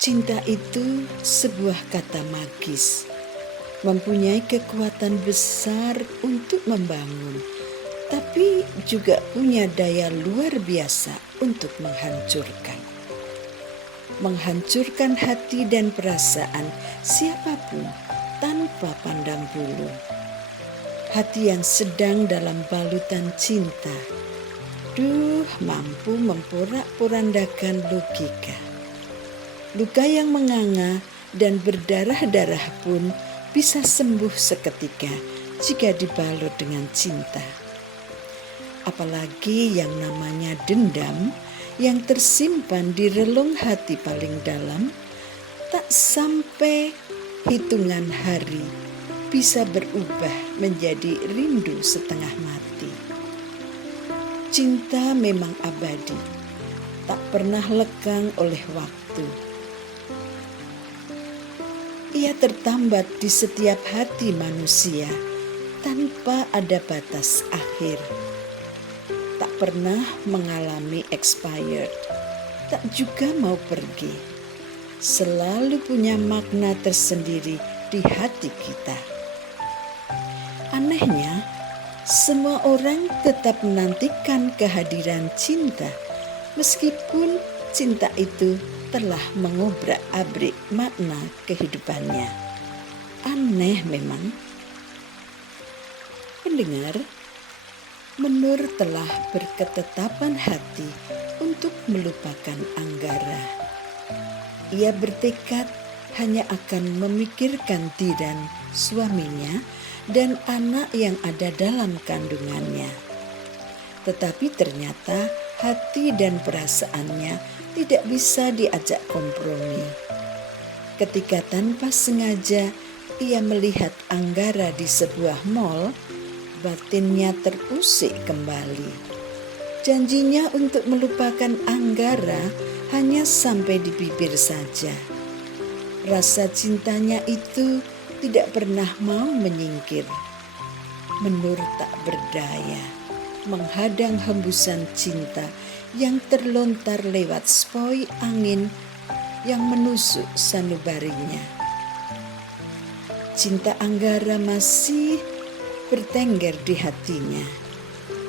Cinta itu sebuah kata magis, mempunyai kekuatan besar untuk membangun, tapi juga punya daya luar biasa untuk menghancurkan. Menghancurkan hati dan perasaan siapapun tanpa pandang bulu. Hati yang sedang dalam balutan cinta, mampu memporak-porandakan logika. Luka yang menganga dan berdarah-darah pun bisa sembuh seketika jika dibalut dengan cinta. Apalagi yang namanya dendam yang tersimpan di relung hati paling dalam, tak sampai hitungan hari bisa berubah menjadi rindu setengah mati. Cinta memang abadi, tak pernah lekang oleh waktu. Ia tertambat di setiap hati manusia tanpa ada batas akhir. Tak pernah mengalami expired, tak juga mau pergi. Selalu punya makna tersendiri di hati kita. Anehnya, semua orang tetap menantikan kehadiran cinta, meskipun cinta itu telah mengobrak-abrik makna kehidupannya. Aneh memang. Pendengar, Menur telah berketetapan hati untuk melupakan Anggara. Ia bertekad hanya akan memikirkan Tiran, suaminya, dan anak yang ada dalam kandungannya. Tetapi ternyata hati dan perasaannya tidak bisa diajak kompromi. Ketika tanpa sengaja ia melihat Anggara di sebuah mal, batinnya terusik kembali. Janjinya untuk melupakan Anggara hanya sampai di bibir saja. Rasa cintanya itu tidak pernah mau menyingkir. Menur tak berdaya menghadang hembusan cinta yang terlontar lewat sepoi angin yang menusuk sanubarinya. Cinta Anggara masih bertengger di hatinya,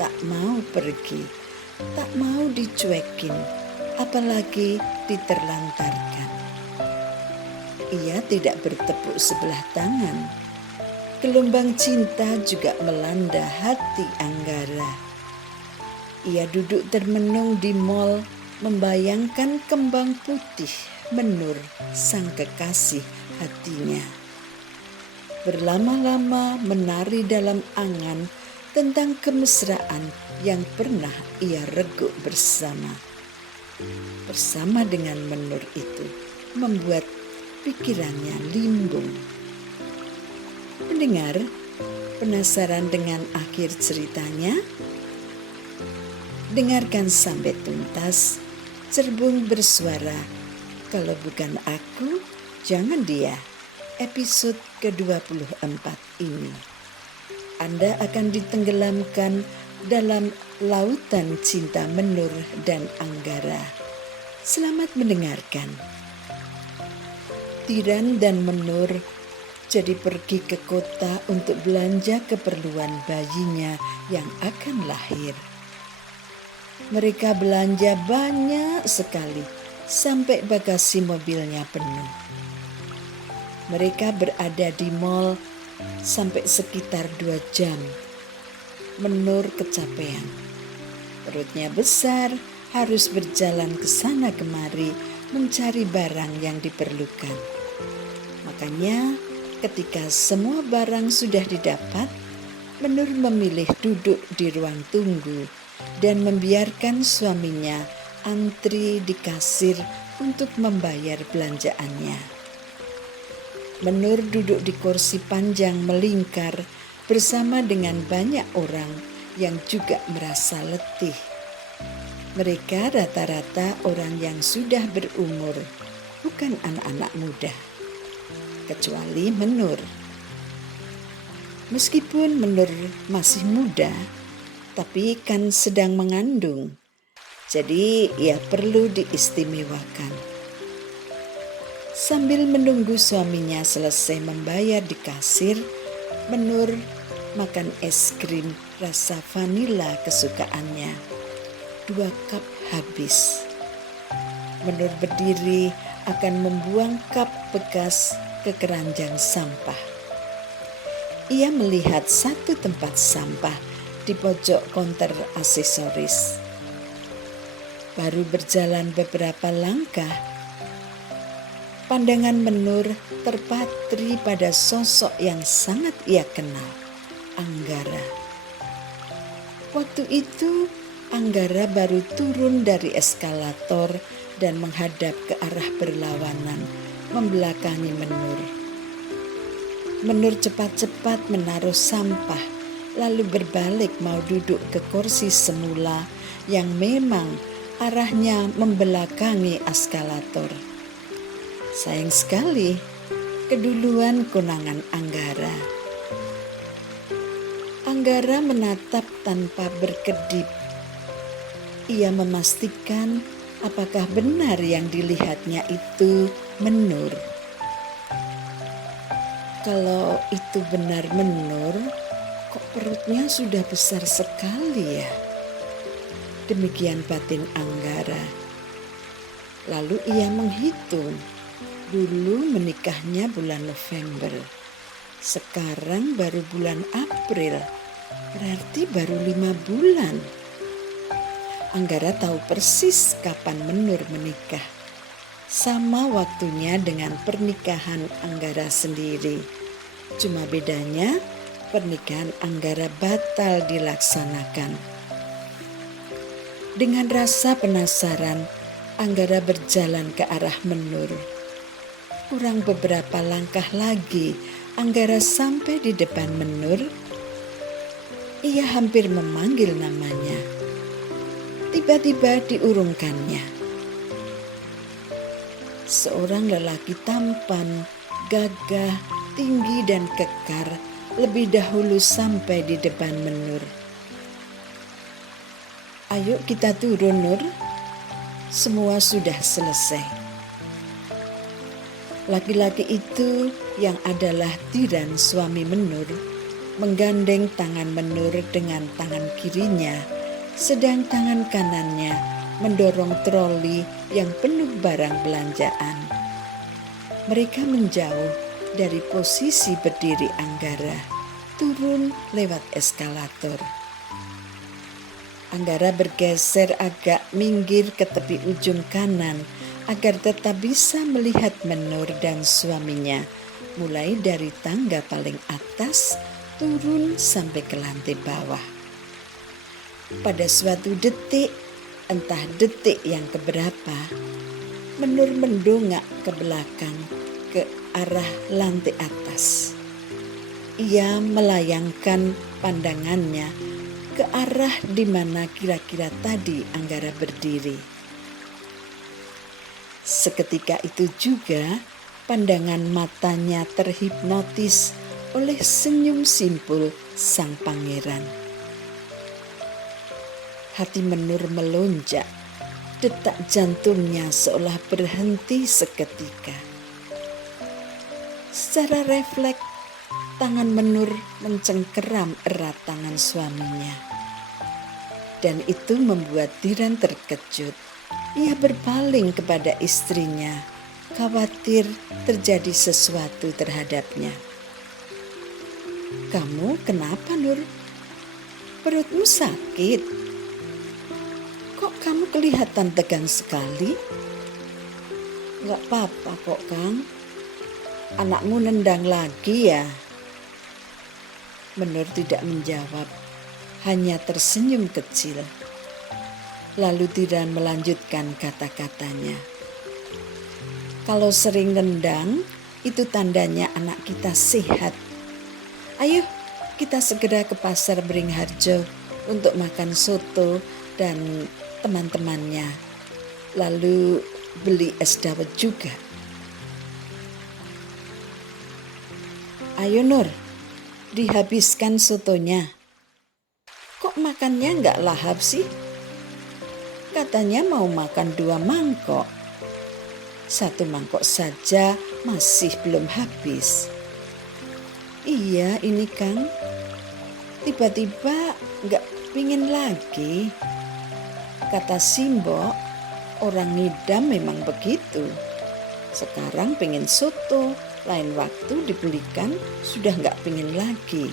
tak mau pergi, tak mau dicuekin, apalagi diterlantarkan. Ia tidak bertepuk sebelah tangan. Gelombang cinta juga melanda hati Anggara. Ia duduk termenung di mal, membayangkan kembang putih Menur, sang kekasih hatinya. Berlama-lama menari dalam angan tentang kemesraan yang pernah ia reguk bersama. Bersama dengan Menur itu membuat pikirannya limbung. Pendengar, penasaran dengan akhir ceritanya? Dengarkan sampai tuntas. Cerbung bersuara, kalau bukan aku, jangan dia. Episode ke-24 ini. Anda akan ditenggelamkan dalam lautan cinta Menur dan Anggara. Selamat mendengarkan. Tiran dan Menur jadi pergi ke kota untuk belanja keperluan bayinya yang akan lahir. Mereka belanja banyak sekali sampai bagasi mobilnya penuh. Mereka berada di mal sampai sekitar 2 jam. Menur kecapean. Perutnya besar, harus berjalan ke sana kemari mencari barang yang diperlukan. Makanya ketika semua barang sudah didapat, Menur memilih duduk di ruang tunggu dan membiarkan suaminya antri di kasir untuk membayar belanjaannya. Menur duduk di kursi panjang melingkar bersama dengan banyak orang yang juga merasa letih. Mereka rata-rata orang yang sudah berumur, bukan anak-anak muda. Kecuali Menur. Meskipun Menur masih muda, tapi kan sedang mengandung, jadi ia perlu diistimewakan. Sambil menunggu suaminya selesai membayar di kasir, Menur makan es krim rasa vanila kesukaannya. 2 cup habis. Menur berdiri akan membuang cup bekas ke keranjang sampah. Ia melihat satu tempat sampah di pojok konter aksesoris. Baru berjalan beberapa langkah, pandangan Menur terpatri pada sosok yang sangat ia kenal, Anggara. Waktu itu Anggara baru turun dari eskalator dan menghadap ke arah berlawanan, membelakangi Menur. Menur cepat-cepat menaruh sampah, lalu berbalik mau duduk ke kursi semula yang memang arahnya membelakangi eskalator. Sayang sekali, keduluan konangan Anggara. Anggara menatap tanpa berkedip. Ia memastikan apakah benar yang dilihatnya itu Menur. Kalau itu benar Menur, kok perutnya sudah besar sekali ya? Demikian batin Anggara. Lalu ia menghitung. Dulu menikahnya bulan November. Sekarang baru bulan April. Berarti baru 5 bulan. Anggara tahu persis kapan Menur menikah. Sama waktunya dengan pernikahan Anggara sendiri. Cuma bedanya pernikahan Anggara batal dilaksanakan. Dengan rasa penasaran, Anggara berjalan ke arah Menur. Kurang beberapa langkah lagi, Anggara sampai di depan Menur. Ia hampir memanggil namanya. Tiba-tiba diurungkannya. Seorang lelaki tampan, gagah, tinggi dan kekar lebih dahulu sampai di depan Menur. Ayo kita turun, Nur. Semua sudah selesai. Laki-laki itu yang adalah Tiran suami Menur menggandeng tangan Menur dengan tangan kirinya, sedang tangan kanannya mendorong troli yang penuh barang belanjaan. Mereka menjauh dari posisi berdiri Anggara, turun lewat eskalator. Anggara bergeser agak minggir ke tepi ujung kanan agar tetap bisa melihat Menur dan suaminya, mulai dari tangga paling atas turun sampai ke lantai bawah. Pada suatu detik, entah detik yang keberapa, Menur mendongak ke belakang ke arah lantai atas. Ia melayangkan pandangannya ke arah di mana kira-kira tadi Anggara berdiri. Seketika itu juga pandangan matanya terhipnotis oleh senyum simpul sang pangeran. Hati Menur melonjak, detak jantungnya seolah berhenti seketika. Secara refleks, tangan Menur mencengkeram erat tangan suaminya. Dan itu membuat Tiran terkejut. Ia berpaling kepada istrinya, khawatir terjadi sesuatu terhadapnya. Kamu kenapa, Nur? Perutmu sakit? Kok kamu kelihatan tegang sekali? Gak apa-apa kok, Kang. Anakmu nendang lagi ya? Menur tidak menjawab, hanya tersenyum kecil. Lalu Tiran melanjutkan kata-katanya. Kalau sering nendang, itu tandanya anak kita sehat. Ayo kita segera ke pasar Beringharjo untuk makan soto dan teman-temannya. Lalu beli es dawet juga. Ayo Nur, dihabiskan sotonya. Kok makannya nggak lahap sih? Katanya mau makan 2 mangkok. 1 mangkok saja masih belum habis. Iya ini Kang, tiba-tiba gak pingin lagi. Kata Simbok, orang ngidam memang begitu. Sekarang pengen soto, lain waktu dibelikan sudah gak pingin lagi.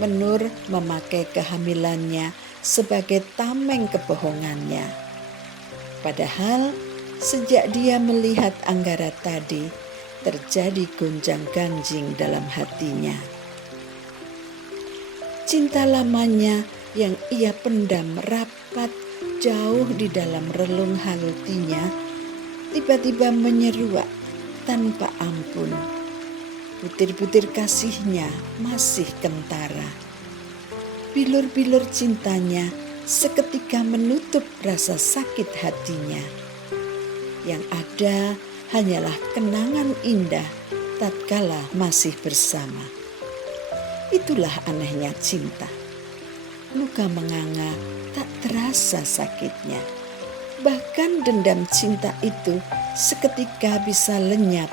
Menur memakai kehamilannya sebagai tameng kebohongannya. Padahal sejak dia melihat Anggara tadi, terjadi gonjang-ganjing dalam hatinya. Cinta lamanya yang ia pendam rapat jauh di dalam relung hatinya tiba-tiba menyeruak tanpa ampun. Butir-butir kasihnya masih kentara. Bilur-bilur cintanya seketika menutup rasa sakit hatinya. Yang ada hanyalah kenangan indah tatkala masih bersama. Itulah anehnya cinta. Luka menganga tak terasa sakitnya. Bahkan dendam cinta itu seketika bisa lenyap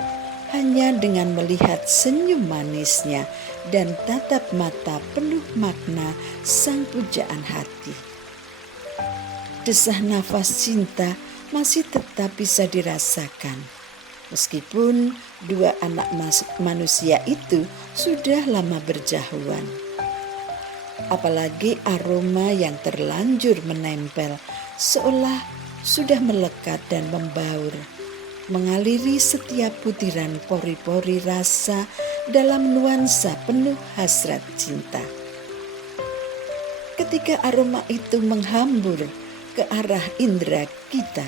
hanya dengan melihat senyum manisnya dan tatap mata penuh makna sang pujaan hati. Desah nafas cinta masih tetap bisa dirasakan. Meskipun 2 anak manusia itu sudah lama berjauhan. Apalagi aroma yang terlanjur menempel seolah sudah melekat dan membaur, mengaliri setiap butiran pori-pori rasa dalam nuansa penuh hasrat cinta. Ketika aroma itu menghambur ke arah indera kita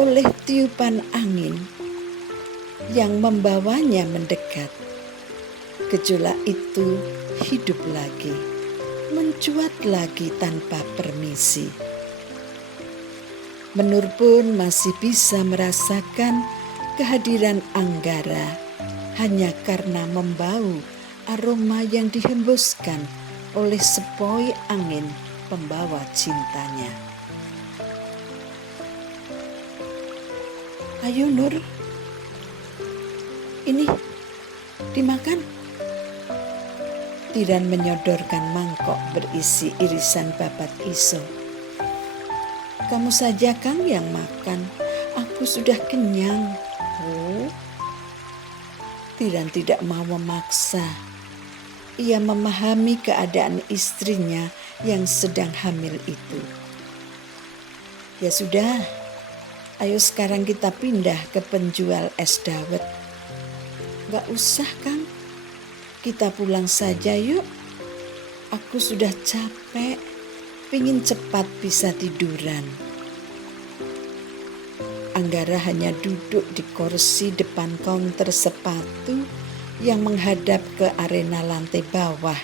oleh tiupan angin yang membawanya mendekat, gejolak itu hidup lagi, mencuat lagi tanpa permisi. Menur pun masih bisa merasakan kehadiran Anggara hanya karena membau aroma yang dihembuskan oleh sepoi angin pembawa cintanya. Ayo Nur, ini dimakan. Tiran menyodorkan mangkok berisi irisan babat iso. Kamu saja Kang yang makan, aku sudah kenyang. Oh, Tiran tidak mau memaksa. Ia memahami keadaan istrinya yang sedang hamil itu. Ya sudah, ayo sekarang kita pindah ke penjual es dawet. Gak usah Kang, kita pulang saja yuk. Aku sudah capek, pingin cepat bisa tiduran. Anggara hanya duduk di kursi depan counter sepatu yang menghadap ke arena lantai bawah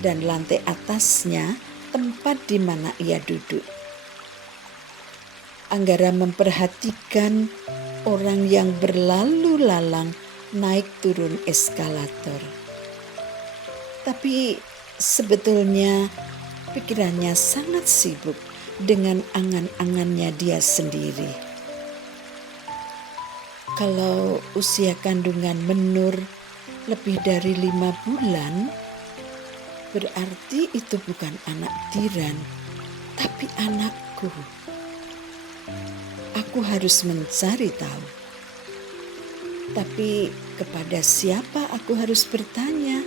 dan lantai atasnya tempat di mana ia duduk. Anggara memperhatikan orang yang berlalu lalang naik turun eskalator. Tapi sebetulnya pikirannya sangat sibuk dengan angan-angannya dia sendiri. Kalau usia kandungan Menur lebih dari 5 bulan, berarti itu bukan anak Tiran, tapi anakku. Aku harus mencari tahu. Tapi kepada siapa aku harus bertanya?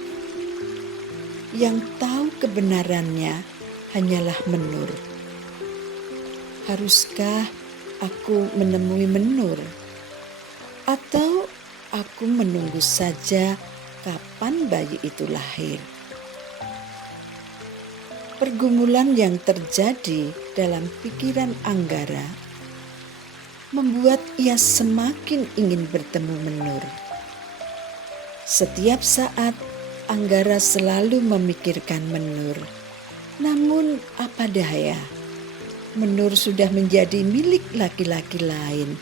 Yang tahu kebenarannya hanyalah Menur. Haruskah aku menemui Menur? Atau aku menunggu saja kapan bayi itu lahir? Pergumulan yang terjadi dalam pikiran Anggara membuat ia semakin ingin bertemu Menur. Setiap saat Anggara selalu memikirkan Menur. Namun apa daya, Menur sudah menjadi milik laki-laki lain.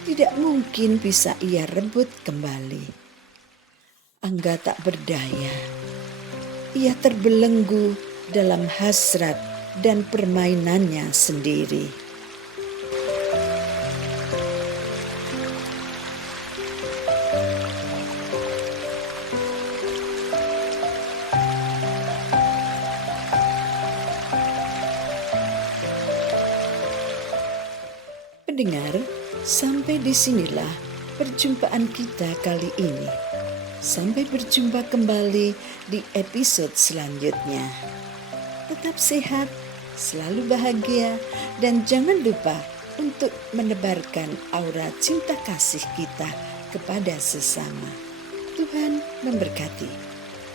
Tidak mungkin bisa ia rebut kembali. Angga tak berdaya. Ia terbelenggu dalam hasrat dan permainannya sendiri. pendengar, sampai disinilah perjumpaan kita kali ini. Sampai berjumpa kembali di episode selanjutnya. Tetap sehat, selalu bahagia, dan jangan lupa untuk menebarkan aura cinta kasih kita kepada sesama. Tuhan memberkati.